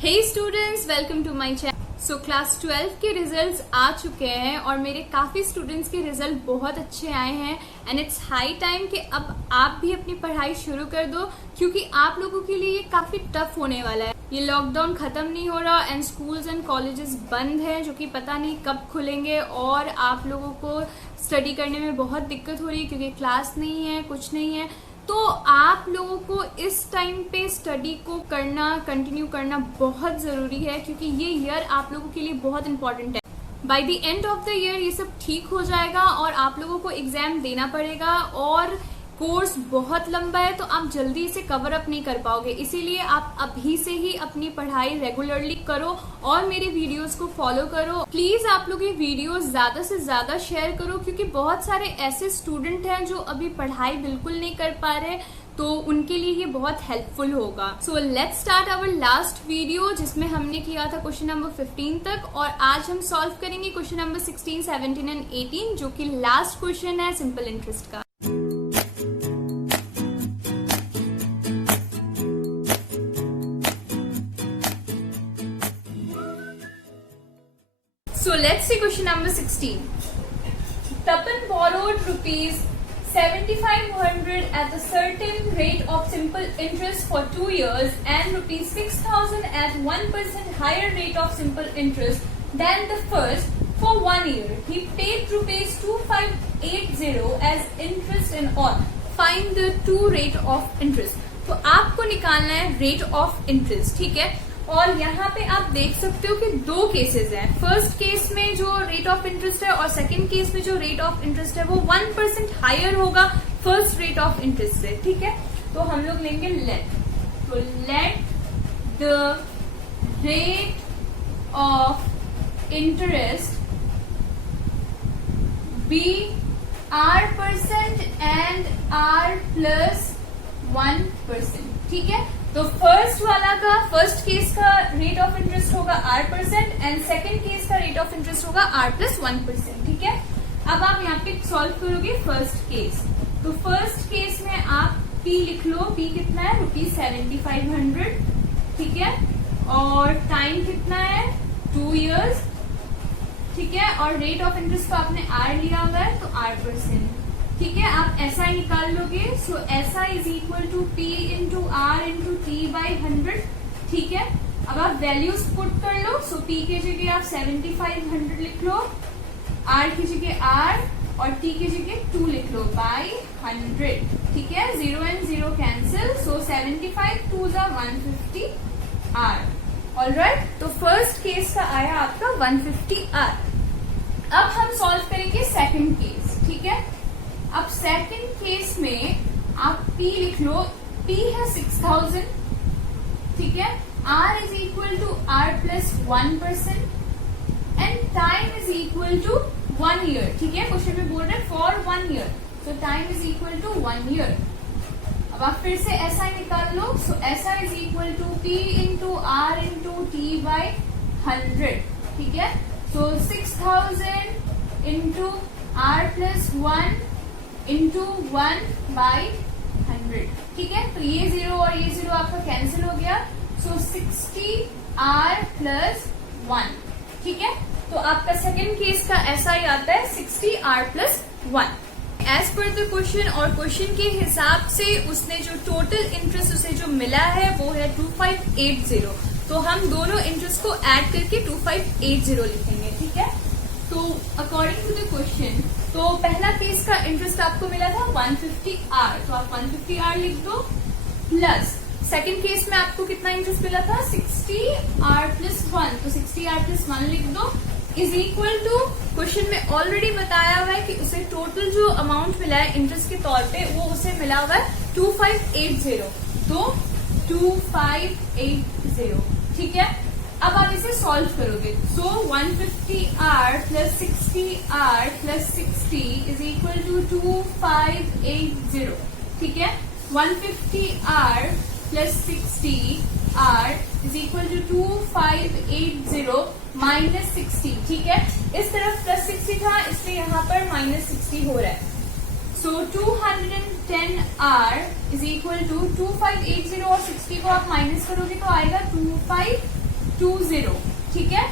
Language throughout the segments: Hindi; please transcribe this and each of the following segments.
Hey students, welcome to my channel. So class 12 के रिजल्ट्स आ चुके हैं और मेरे काफ़ी स्टूडेंट्स के रिजल्ट बहुत अच्छे आए हैं एंड इट्स हाई टाइम कि अब आप भी अपनी पढ़ाई शुरू कर दो, क्योंकि आप लोगों के लिए ये काफ़ी टफ होने वाला है। ये लॉकडाउन ख़त्म नहीं हो रहा एंड स्कूल्स एंड कॉलेजेस बंद हैं, जो कि पता नहीं कब खुलेंगे और आप लोगों को स्टडी करने में बहुत दिक्कत हो रही है क्योंकि क्लास नहीं है, कुछ नहीं है। तो आप लोगों को इस टाइम पे स्टडी को कंटिन्यू करना बहुत ज़रूरी है, क्योंकि ये ईयर आप लोगों के लिए बहुत इंपॉर्टेंट है। By the end of the year ये सब ठीक हो जाएगा और आप लोगों को एग्जाम देना पड़ेगा और कोर्स बहुत लंबा है, तो आप जल्दी से कवर अप नहीं कर पाओगे। इसीलिए आप अभी से ही अपनी पढ़ाई रेगुलरली करो और मेरे वीडियोस को फॉलो करो। प्लीज आप लोग ये वीडियोस ज्यादा से ज्यादा शेयर करो, क्योंकि बहुत सारे ऐसे स्टूडेंट हैं जो अभी पढ़ाई बिल्कुल नहीं कर पा रहे, तो उनके लिए ये बहुत हेल्पफुल होगा। So let's start our last video, जिसमें हमने किया था क्वेश्चन नंबर 15 तक, और आज हम सॉल्व करेंगे क्वेश्चन नंबर 16, 17 एंड 18, जो कि लास्ट क्वेश्चन है सिंपल इंटरेस्ट का। So let's see question number 16. Tapan borrowed rupees 7,500 at a certain rate of simple interest for 2 years and rupees 6,000 at 1% higher rate of simple interest than the first for 1 year. He paid rupees 2,580 as interest and all. Find the two rate of interest. तो आपको निकालना है रेट ऑफ इंटरेस्ट, ठीक है। और यहाँ पे आप देख सकते हो कि दो केसेस हैं। फर्स्ट केस में जो रेट ऑफ इंटरेस्ट है और सेकंड केस में जो रेट ऑफ इंटरेस्ट है वो 1% हायर होगा फर्स्ट रेट ऑफ इंटरेस्ट से, ठीक है। तो हम लोग लेंगे लेट। तो let the rate of interest be R% and R plus 1%, ठीक है। तो फर्स्ट केस का रेट ऑफ इंटरेस्ट होगा R% एंड सेकंड केस का रेट ऑफ इंटरेस्ट होगा R प्लस 1%, ठीक है। अब आप यहाँ पे सॉल्व करोगे फर्स्ट केस। तो फर्स्ट केस में आप P लिख लो। P कितना है? रुपीज 7,500, ठीक है। और टाइम कितना है? 2 years, ठीक है। और रेट ऑफ इंटरेस्ट को आपने R लिया हुआ है, तो R%, ठीक है। आप SI निकाल लोगे। So SI is equal to P into R into T by 100, ठीक है। अब आप वैल्यूज पुट कर लो। सो P के जगह आप 7,500 लिख लो, R की जगह R और T की जगह 2 लिख लो बाई 100, ठीक है। 0 एंड 0 कैंसिल। सो 75 2 जा 150 R। ऑलराइट, तो फर्स्ट केस का आया आपका 150 R। अब हम सॉल्व करेंगे सेकंड केस, ठीक है। अब सेकंड केस में आप P लिख लो। P है 6,000, ठीक है। R is equal to R plus 1% and time is equal to 1 year, ठीक है। क्वेश्चन में बोल रहे हैं फॉर 1 year, तो time is equal to 1 year। अब आप फिर से SI निकाल लो। So SI is equal to P into R into T by 100, ठीक है। So 6,000 into R plus 1 into 1 by 100, ठीक है। तो ये 0 और ये 0 आपका कैंसिल हो गया। सो 60 R प्लस 1, ठीक है। तो आपका सेकंड केस का SI आता है 60 R plus 1। As per the question और क्वेश्चन के हिसाब से उसने जो टोटल इंटरेस्ट उसे जो मिला है वो है 2580। तो हम दोनों इंटरेस्ट को ऐड करके 2580 लिखेंगे, ठीक है। तो अकॉर्डिंग टू द क्वेश्चन, तो पहला केस का इंटरेस्ट आपको मिला था 150 R, तो आप 150 R लिख दो, प्लस सेकंड केस में आपको कितना इंटरेस्ट मिला था? 60 R प्लस 1, तो 60 R प्लस 1 लिख दो, इज इक्वल टू क्वेश्चन में ऑलरेडी बताया हुआ है कि उसे टोटल जो अमाउंट मिला है इंटरेस्ट के तौर पे वो उसे मिला हुआ है 2580, तो 2580, ठीक है। अब आप इसे सॉल्व करोगे। So 150 R plus 60 R plus 60 is equal to 2580, ठीक है। 150 R plus 60 R is equal to 2580 minus 60, ठीक है। इस तरफ प्लस 60 था, इसलिए यहाँ पर माइनस 60 हो रहा है। सो 210 R इज इक्वल टू 2580 और 60 को आप माइनस करोगे तो आएगा 25 2620, ठीक है।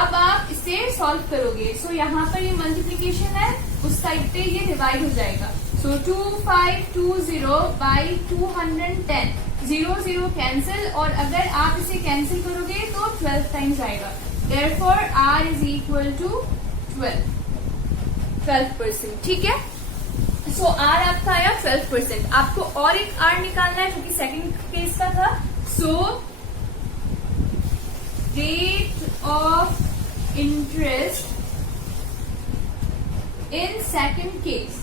अब आप इसे सॉल्व करोगे, सो यहाँ पर ये मल्टीप्लीकेशन है, उस साइड पे ये डिवाइड हो जाएगा। सो 2520 बाई 210, 0 0 कैंसिल, और अगर आप इसे कैंसिल करोगे तो 12 टाइम्स आएगा। Therefore R is equal to 12%, ठीक है। सो R आपका आया 12%। आपको और एक R निकालना है जो कि सेकंड केस का था। So rate of interest in second case,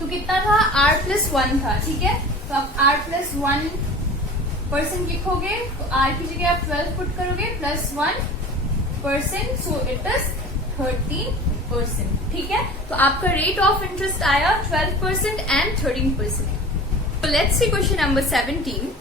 तो कितना था? R+1 था, ठीक है। तो आप R+1% लिखोगे, तो R की जगह आप 12 पुट करोगे, +1%, सो इट इज 13%, ठीक है। तो आपका रेट ऑफ इंटरेस्ट आया 12% and 13%। So let's see question number 17.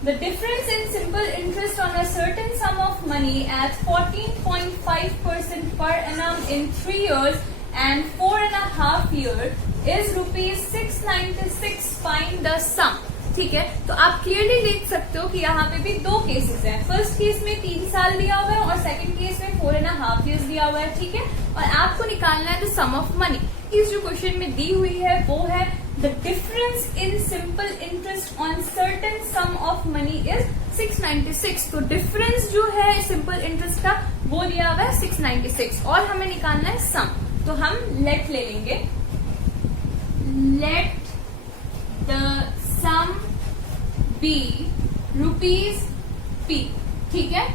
The difference in simple interest on a certain sum of money at 14.5% per annum in 3 years and 4.5 years is ₹696. Find the sum. ठीक है, तो आप क्लियरली देख सकते हो कि यहाँ पे भी दो केसेस हैं। फर्स्ट केस में 3 साल दिया हुआ है और सेकंड केस में 4.5 years दिया हुआ है, ठीक है। और आपको निकालना है द सम ऑफ मनी। इस जो क्वेश्चन में दी हुई है वो है the difference in simple interest on certain some of money is 696। तो डिफरेंस जो है सिंपल इंटरेस्ट का वो दिया हुआ है 696 और हमें निकालना है सम। तो हम लेट ले लेंगे, let the sum be ₹P, ठीक है।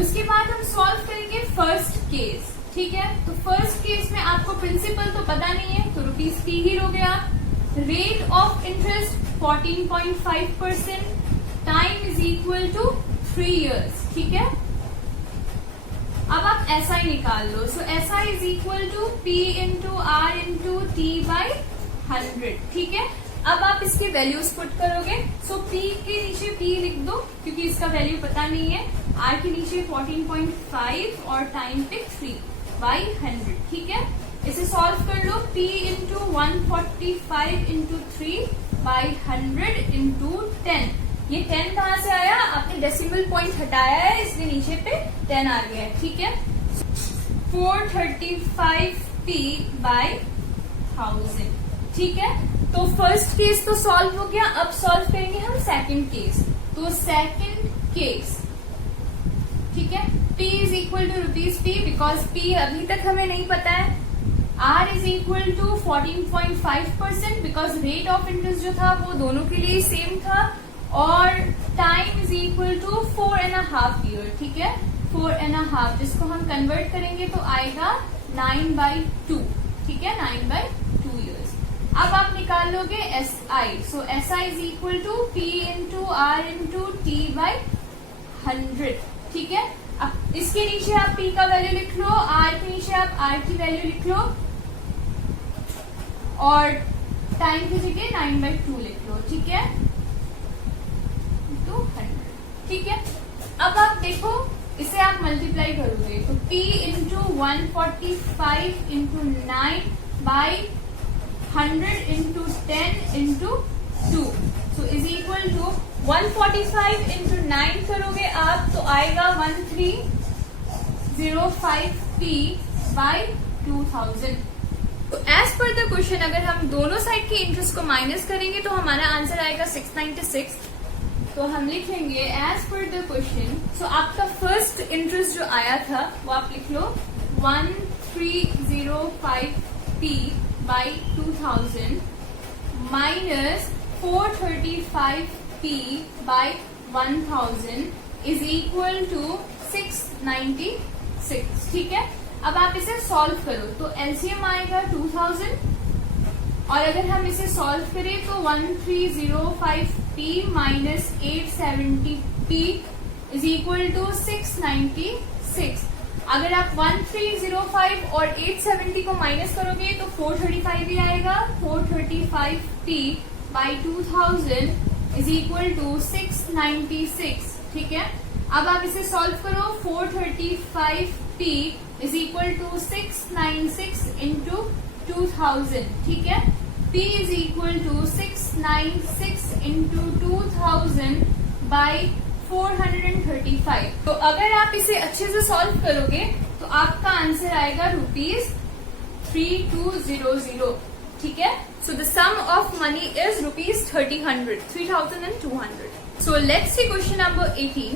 उसके बाद हम सॉल्व करेंगे फर्स्ट केस, ठीक है। तो फर्स्ट केस में आपको प्रिंसिपल तो पता नहीं है, तो ₹P ही हो गया। Rate of interest 14.5%, time is equal to 3 years, ठीक है। अब आप SI निकाल लो। So SI is equal to P into R into T by 100, ठीक है। अब आप इसके वैल्यूज पुट करोगे। सो P के नीचे P लिख दो क्योंकि इसका वैल्यू पता नहीं है। R के नीचे 14.5 और टाइम पे 3 बाई 100, ठीक है। इसे सॉल्व कर लो। P into 145 into 3 by 100 into 10। ये 10 कहाँ से आया? आपने डेसिमल पॉइंट हटाया है इसलिए नीचे पे 10 आ गया है, ठीक है। 435p बाई 1000, ठीक है। तो फर्स्ट केस तो सॉल्व हो गया। अब सॉल्व करेंगे हम सेकंड केस। तो सेकंड केस, ठीक है। P is equal to ₹P because P अभी तक हमें नहीं पता है। R is equal to 14.5% because rate of interest जो था वो दोनों के लिए सेम था। और time is equal to 4.5 years, ठीक है। 4.5 जिसको हम कन्वर्ट करेंगे तो आएगा 9/2, ठीक है। 9/2 years। अब आप निकाल लोगे SI। So SI is equal to P into R into T by 100, ठीक है। अब इसके नीचे आप P का वैल्यू लिख लो, R के नीचे आप R की वैल्यू लिख लो और टाइम की जगह 9/2 लिख लो, ठीक है। 100, ठीक है। अब आप देखो इसे आप मल्टीप्लाई करोगे तो P into 145 into 9 by 100 into 10 into 2, so is equal to 145 into 9 करोगे आप तो आएगा 1305p बाई 2000। तो एज पर द क्वेश्चन अगर हम दोनों साइड के इंटरेस्ट को माइनस करेंगे तो हमारा आंसर आएगा 696। तो हम लिखेंगे एज पर द क्वेश्चन। सो आपका फर्स्ट इंटरेस्ट जो आया था वो आप लिख लो 1305p by 2000 minus 435p by 1000 is equal to 696, ठीक है। अब आप इसे सॉल्व करो तो एलसीएम आएगा 2000 और अगर हम इसे सॉल्व करें तो 1305p minus 870p is equal to 696। अगर आप 1305 और 870 को माइनस करोगे तो 435 ही आएगा। 435p by 2000 is equal to 696, ठीक है। अब आप इसे सॉल्व करो। 435p is equal to 696 into 2000, ठीक है। p is equal to 696 into 2000 by 435। तो अगर आप इसे अच्छे से सॉल्व करोगे तो आपका आंसर आएगा ₹3200। ठीक है, so the sum of money is ₹3,200। So let's see question number 18।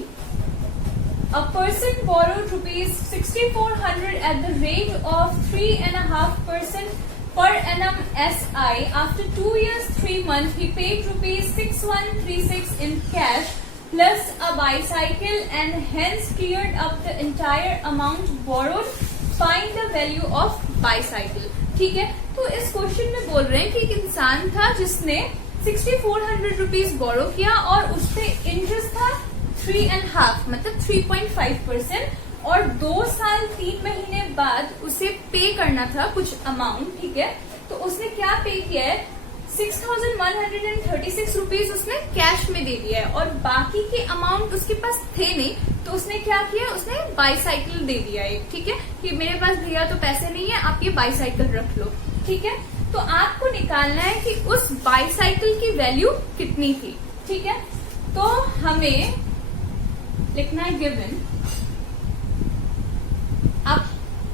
A person borrowed ₹6,400 at the rate of 3.5% per annum SI. After 2 years, 3 months, he paid ₹6,136 in cash plus a bicycle and hence cleared up the entire amount borrowed. Find the value of bicycle. ठीक है, तो इस क्वेश्चन में बोल रहे हैं कि एक इंसान था जिसने ₹6,400 बोरो किया और उस पे इंटरेस्ट था 3.5 मतलब 3.5% और 2 साल 3 महीने बाद उसे पे करना था कुछ अमाउंट। ठीक है, तो उसने क्या पे किया है, 6,136 उसने कैश में दे दिया है और बाकी के अमाउंट उसके पास थे नहीं, तो उसने क्या किया, उसने बाईसाइकिल दे दिया है। ठीक है, कि मेरे पास भैया तो पैसे नहीं है, आप ये बाईसाइकिल रख लो। ठीक है, तो आपको निकालना है कि उस बाईसाइकिल की वैल्यू कितनी थी। ठीक है, तो हमें लिखना है गिवन, आप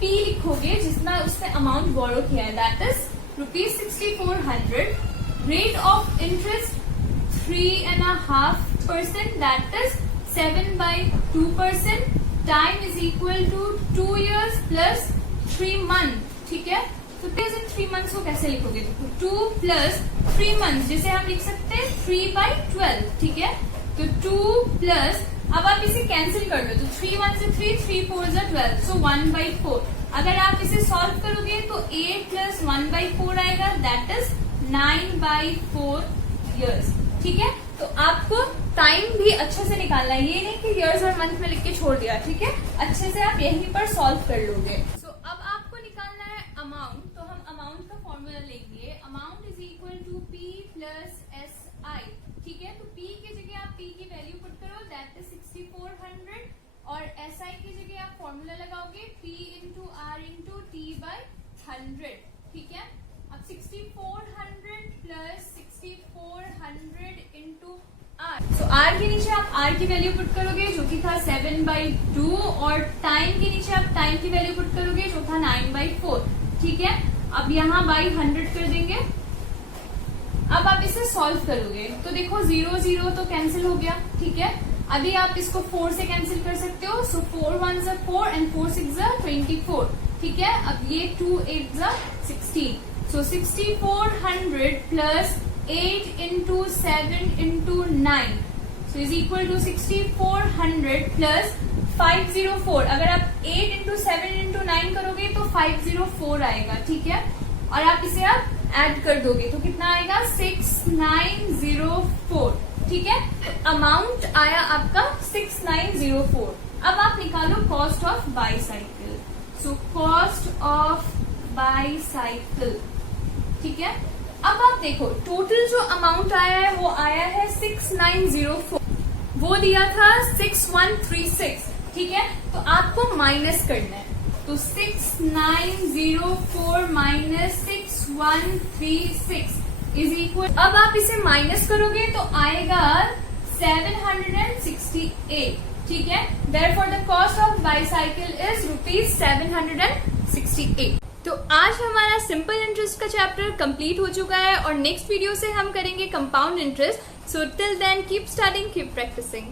P लिखोगे जितना उसने अमाउंट बोरो किया है, that is ₹6,400, rate of interest 3.5%, that is 7/2%, time is equal to 2 years plus 3 months। ठीक है, तो 3 months को कैसे लिखोगे, देखो 2 + 3 months जिसे हम लिख सकते हैं 3/12। ठीक है, तो 2 प्लस, अब आप इसे कैंसिल कर दो, तो 3 1 से 3, 3 4 से 12, सो 1/4। अगर आप इसे सॉल्व करोगे तो 8 + 1/4 आएगा, दैट इज 9/4 years। ठीक है, तो आपको टाइम भी अच्छे से निकालना है, ये नहीं कि ईयर्स और मंथ में लिख के छोड़ दिया। ठीक है, अच्छे से आप यहीं पर सॉल्व कर लोगे। सो अब आपको निकालना है अमाउंट, तो हम अमाउंट का फॉर्मूला लेंगे, amount is equal to P + SI। ठीक है, तो P की जगह आप P की वैल्यू पुट करो, दैट इज 6,400 और SI की जगह आप फॉर्मूला लगाओगे P × R × T/100। ठीक है, अब 6,400 + 6,400 × R, तो R के नीचे आप R की वैल्यू पुट करोगे जो कि था 7/2 और टाइम के नीचे आप टाइम की वैल्यू पुट करोगे जो था 9/4। ठीक है, अब यहाँ बाई 100 कर देंगे। अब आप इसे सॉल्व करोगे तो देखो 0 0 तो कैंसिल हो गया। ठीक है, अभी आप इसको 4 से कैंसिल कर सकते हो, सो 4 1 = 4 एंड 4 6 = 24। ठीक है, अब ये 2 8 = 16, so 6,400 + 8 × 7 × 9, so is equal to 6,400 + 504। अगर आप 8 × 7 × 9 करोगे तो 504 आएगा। ठीक है, और आप इसे आप ऐड कर दोगे तो कितना आएगा, 6904। ठीक है, तो अमाउंट आया आपका 6904। अब आप निकालो cost of bicycle, so cost of bicycle. ठीक है, अब आप देखो टोटल जो अमाउंट आया है वो आया है 6904, वो दिया था 6136। ठीक है, तो आपको माइनस करना है, तो 6904 - 6136 इज इक्वल, अब आप इसे माइनस करोगे तो आएगा 768। ठीक है, therefore the cost of bicycle is ₹768। तो आज हमारा सिंपल इंटरेस्ट का चैप्टर कंप्लीट हो चुका है और नेक्स्ट वीडियो से हम करेंगे compound interest. So till then keep studying, keep practising.